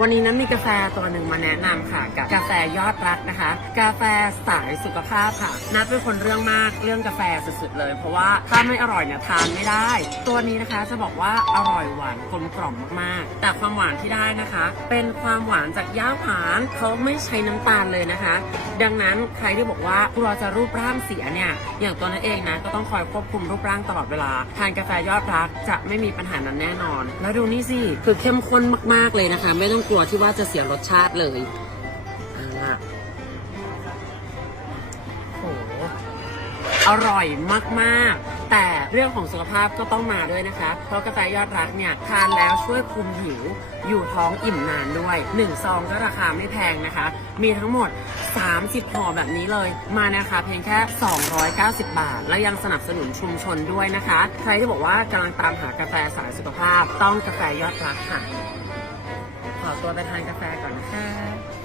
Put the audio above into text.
วันนี้นั้นมีกาแฟตัวหนึ่งมาแนะนำค่ะ กับกาแฟยอดรักนะคะ กาแฟสายสุขภาพค่ะ นัดเป็นคนเรื่องมากเรื่องกาแฟสุดๆเลย เพราะว่าถ้าไม่อร่อยเนี่ยทานไม่ได้ ตัวนี้นะคะจะบอกว่าอร่อยหวานกลมกล่อมมากๆ แต่ความหวานที่ได้นะคะ เป็นความหวานจากย่าหวานเขาไม่ใช้น้ำตาลเลยนะคะ ดังนั้นใครที่บอกว่ากลัวจะรูปร่างเสียเนี่ยอย่างตัวนั้นเองนะก็ต้องคอยควบคุมรูปร่างตลอดเวลา ทานกาแฟยอดรักจะไม่มีปัญหานั้นแน่นอน แล้วดูนี่สิคือเข้มข้นมากๆเลยนะคะ ไม่ต้องกลัวที่ว่าจะเสียรสชาติเลยอ่าโหอร่อยมากๆ แต่เรื่องของสุขภาพก็ต้องมาด้วยนะคะ เพราะกาแฟยอดรักเนี่ย ทานแล้วช่วยคุมหิว อยู่ท้องอิ่มนานด้วย 1 ซองก็ราคาไม่แพงนะคะ มีทั้งหมด 30ห่อแบบนี้เลย มานะคะเพียงแค่ 290 บาท และยังสนับสนุนชุมชนด้วยนะคะ ใครที่บอกว่ากำลังตามหากาแฟสายสุขภาพ ต้องกาแฟยอดรักค่ะ ขอตัวไปทานกาแฟก่อนนะคะ